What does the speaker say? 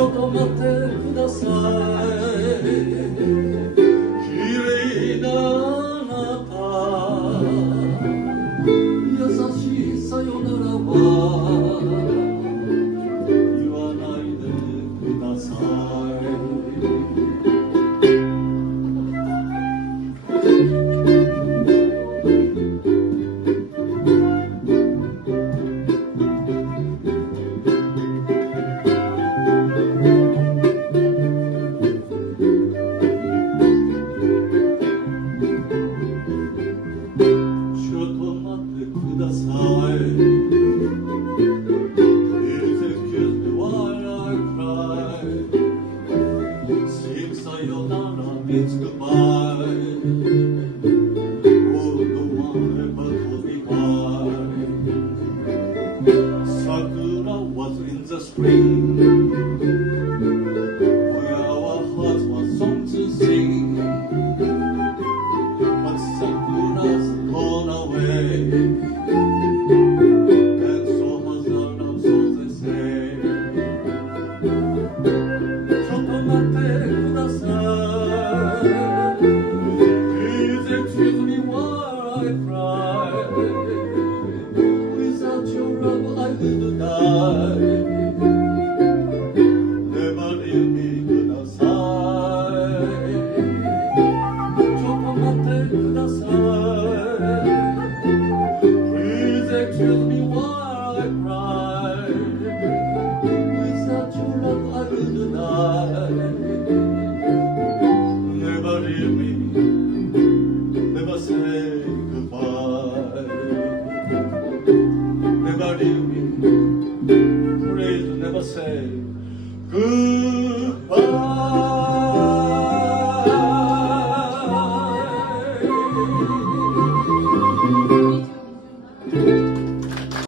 ちょっと待ってください。綺麗なあなた、優しいさよならは言わないでくださIt's goodbye. Oh, the one ever told me why. Sakura was in the spring, where our hearts were song to sing. But Sakura's gone away, and so has our love, so they say. ちょっと待ってください。Never say goodbye.